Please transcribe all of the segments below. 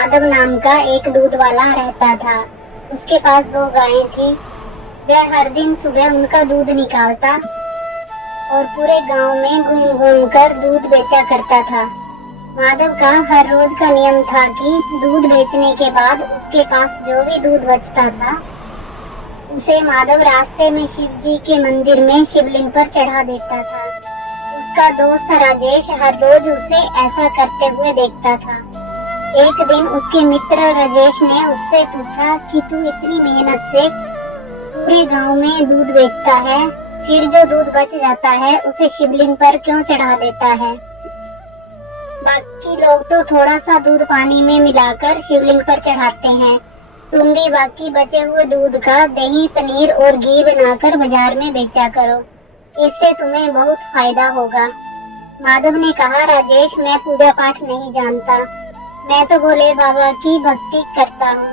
माधव नाम का एक दूध वाला रहता था। उसके पास 2 गायें थी। वह हर दिन सुबह उनका दूध निकालता और पूरे गांव में घूम घूम कर दूध बेचा करता था। माधव का हर रोज का नियम था कि दूध बेचने के बाद उसके पास जो भी दूध बचता था उसे माधव रास्ते में शिव जी के मंदिर में शिवलिंग पर चढ़ा देता था। उसका दोस्त राजेश हर रोज उसे ऐसा करते हुए देखता था। एक दिन उसके मित्र राजेश ने उससे पूछा कि तू इतनी मेहनत से पूरे गांव में दूध बेचता है, फिर जो दूध बच जाता है उसे शिवलिंग पर क्यों चढ़ा देता है? बाकी लोग तो थोड़ा सा दूध पानी में मिलाकर शिवलिंग पर चढ़ाते हैं। तुम भी बाकी बचे हुए दूध का दही, पनीर और घी बनाकर बाजार में बेचा करो, इससे तुम्हें बहुत फायदा होगा। माधव ने कहा, राजेश, मैं पूजा पाठ नहीं जानता, मैं तो भोले बाबा की भक्ति करता हूँ।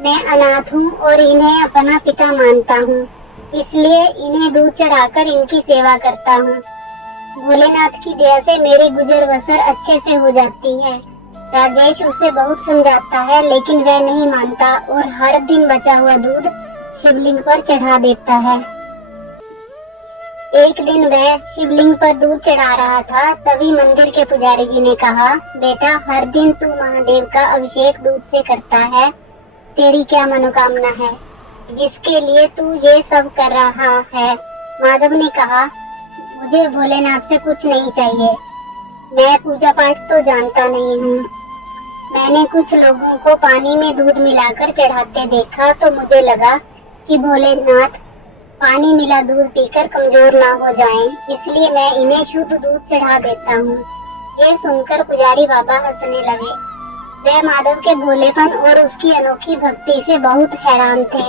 मैं अनाथ हूँ और इन्हें अपना पिता मानता हूँ, इसलिए इन्हें दूध चढ़ाकर इनकी सेवा करता हूँ। भोलेनाथ की दया से मेरी गुजर बसर अच्छे से हो जाती है। राजेश उसे बहुत समझाता है लेकिन वह नहीं मानता और हर दिन बचा हुआ दूध शिवलिंग पर चढ़ा देता है। एक दिन वह शिवलिंग पर दूध चढ़ा रहा था, तभी मंदिर के पुजारी जी ने कहा, बेटा, हर दिन तू महादेव का अभिषेक दूध से करता है, तेरी क्या मनोकामना है जिसके लिए तू ये सब कर रहा है? माधव ने कहा, मुझे भोलेनाथ से कुछ नहीं चाहिए, मैं पूजा पाठ तो जानता नहीं हूँ। मैंने कुछ लोगों को पानी में दूध मिलाकर चढ़ाते देखा तो मुझे लगा कि भोलेनाथ पानी मिला दूध पीकर कमजोर ना हो जाएं, इसलिए मैं इन्हें शुद्ध दूध चढ़ा देता हूँ। ये सुनकर पुजारी बाबा हंसने लगे। वह माधव के भोलेपन और उसकी अनोखी भक्ति से बहुत हैरान थे।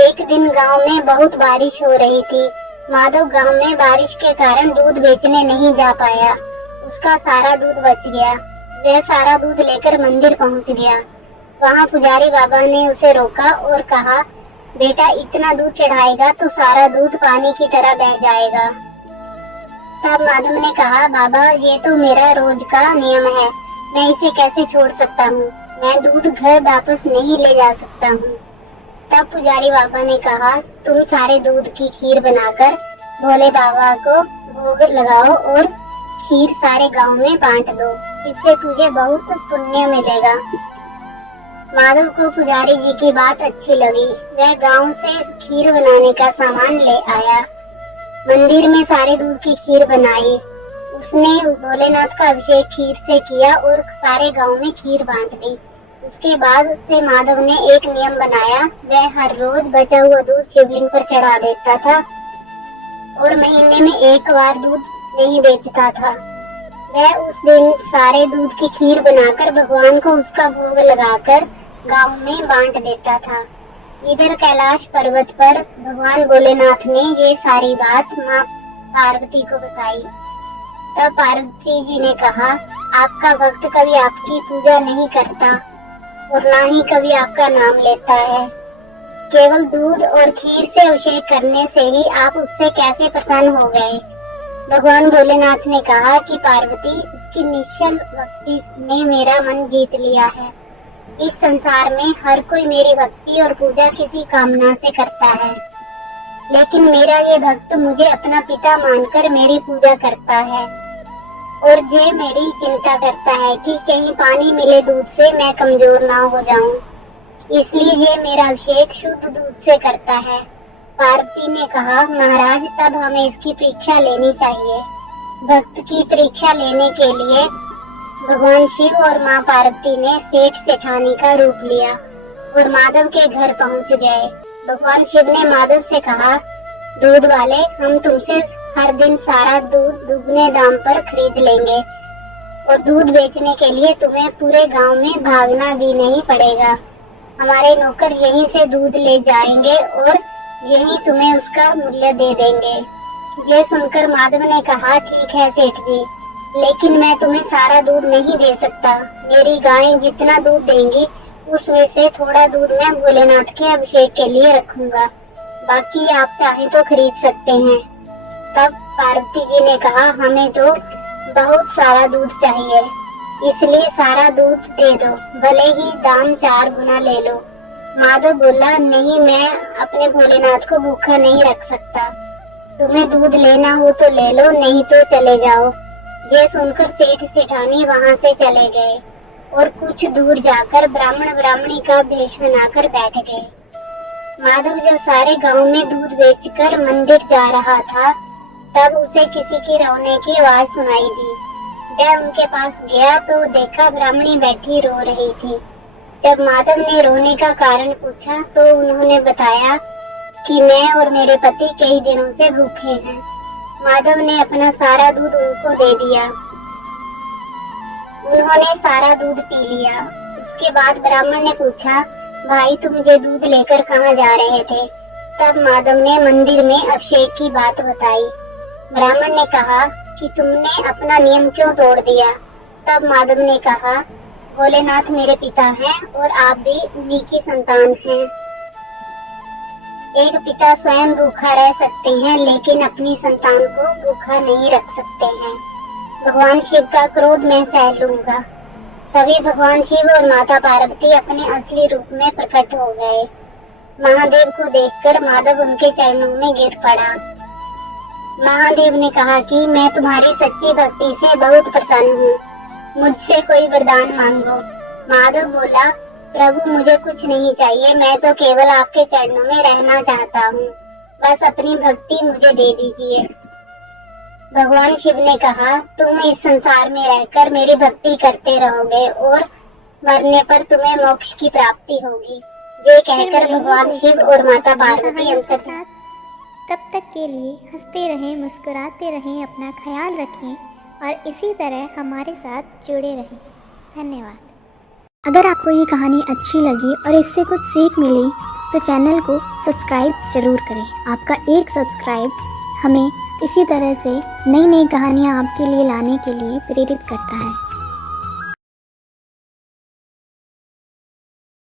एक दिन गांव में बहुत बारिश हो रही थी। माधव गांव में बारिश के कारण दूध बेचने नहीं जा पाया। उसका सारा दूध बच गया। वह सारा दूध लेकर मंदिर पहुंच गया। वहां पुजारी बाबा ने उसे रोका और कहा, बेटा, इतना दूध चढ़ाएगा तो सारा दूध पानी की तरह बह जाएगा। तब माधव ने कहा, बाबा, ये तो मेरा रोज का नियम है, मैं इसे कैसे छोड़ सकता हूँ? मैं दूध घर वापस नहीं ले जा सकता हूँ। तब पुजारी बाबा ने कहा, तुम सारे दूध की खीर बनाकर भोले बाबा को भोग लगाओ और खीर सारे गांव में बांट दो, इससे तुझे बहुत पुण्य मिलेगा। माधव को पुजारी जी की बात अच्छी लगी। वह गांव से खीर बनाने का सामान ले आया। मंदिर में सारे दूध की खीर बनाई। उसने भोलेनाथ का अभिषेक खीर से किया और सारे गांव में खीर बांट दी। उसके बाद से माधव ने एक नियम बनाया। वह हर रोज बचा हुआ दूध शिवलिंग पर चढ़ा देता था और महीने में एक बार दूध नहीं बेचता था। वह उस दिन सारे दूध की खीर बनाकर भगवान को उसका भोग लगाकर गांव में बांट देता था। इधर कैलाश पर्वत पर भगवान भोलेनाथ ने ये सारी बात माँ पार्वती को बताई। तब पार्वती जी ने कहा, आपका भक्त कभी आपकी पूजा नहीं करता और ना ही कभी आपका नाम लेता है। केवल दूध और खीर से अभिषेक करने से ही आप उससे कैसे प्रसन्न हो गए? भगवान भोलेनाथ ने कहा कि पार्वती, उसकी निश्चल भक्ति ने मेरा मन जीत लिया है। इस संसार में हर कोई मेरी भक्ति और पूजा किसी कामना से करता है, लेकिन मेरा ये भक्त मुझे अपना पिता मानकर मेरी पूजा करता है और ये मेरी चिंता करता है कि कहीं पानी मिले दूध से मैं कमजोर ना हो जाऊं, इसलिए ये मेरा अभिषेक शुद्ध दूध से करता है। पार्वती ने कहा, महाराज, तब हमें इसकी परीक्षा लेनी चाहिए। भक्त की परीक्षा लेने के लिए भगवान शिव और माँ पार्वती ने सेठ सेठानी का रूप लिया और माधव के घर पहुँच गए। भगवान शिव ने माधव से कहा, दूध वाले, हम तुमसे हर दिन सारा दूध दुगने दाम पर खरीद लेंगे और दूध बेचने के लिए तुम्हें पूरे गांव में भागना भी नहीं पड़ेगा। हमारे नौकर यहीं से दूध ले जाएंगे और यही तुम्हें उसका मूल्य दे देंगे। ये सुनकर माधव ने कहा, ठीक है सेठ जी, लेकिन मैं तुम्हें सारा दूध नहीं दे सकता। मेरी गायें जितना दूध देंगी उसमें से थोड़ा दूध मैं भोलेनाथ के अभिषेक के लिए रखूंगा, बाकी आप चाहे तो खरीद सकते हैं। तब पार्वती जी ने कहा, हमें तो बहुत सारा दूध चाहिए। इसलिए सारा दूध दे दो, भले ही दाम 4 गुना ले लो। माधव बोला, नहीं, मैं अपने भोलेनाथ को भूखा नहीं रख सकता। तुम्हें दूध लेना हो तो ले लो, नहीं तो चले जाओ। ये सुनकर सेठ सेठानी वहां से चले गए और कुछ दूर जाकर ब्राह्मण ब्राह्मणी का भेष बनाकर बैठ गए। माधव जब सारे गांव में दूध बेचकर मंदिर जा रहा था, तब उसे किसी की रोने की आवाज सुनाई दी। वह उनके पास गया तो देखा ब्राह्मणी बैठी रो रही थी। जब माधव ने रोने का कारण पूछा तो उन्होंने बताया कि मैं और मेरे पति कई दिनों से भूखे हैं। माधव ने अपना सारा दूध उनको दे दिया। उन्होंने सारा दूध पी लिया। उसके बाद ब्राह्मण ने पूछा, भाई तुम मुझे दूध लेकर कहाँ जा रहे थे? तब माधव ने मंदिर में अभिषेक की बात बताई। ब्राह्मण ने कहा कि तुमने अपना नियम क्यों तोड़ दिया? तब माधव ने कहा, भोलेनाथ मेरे पिता हैं और आप भी उन्हीं की संतान हैं। एक पिता स्वयं भूखा रह सकते हैं, लेकिन अपनी संतान को भूखा नहीं रख सकते हैं। भगवान शिव का क्रोध मैं सह लूंगा। तभी भगवान शिव और माता पार्वती अपने असली रूप में प्रकट हो गए। महादेव को देखकर माधव उनके चरणों में गिर पड़ा। महादेव ने कहा कि मैं तुम्हारी सच्ची भक्ति से बहुत प्रसन्न हूँ, मुझसे कोई वरदान मांगो। माधव बोला, प्रभु मुझे कुछ नहीं चाहिए, मैं तो केवल आपके चरणों में रहना चाहता हूँ, बस अपनी भक्ति मुझे दे दीजिए। भगवान शिव ने कहा, तुम इस संसार में रहकर मेरी भक्ति करते रहोगे और मरने पर तुम्हें मोक्ष की प्राप्ति होगी। ये कहकर भगवान शिव और माता पार्वती अंतर। तब तक के लिए हंसते रहें, मुस्कुराते रहें, अपना ख्याल रखें और इसी तरह हमारे साथ जुड़े रहें। धन्यवाद। अगर आपको ये कहानी अच्छी लगी और इससे कुछ सीख मिली तो चैनल को सब्सक्राइब ज़रूर करें। आपका एक सब्सक्राइब हमें इसी तरह से नई नई कहानियाँ आपके लिए लाने के लिए प्रेरित करता है।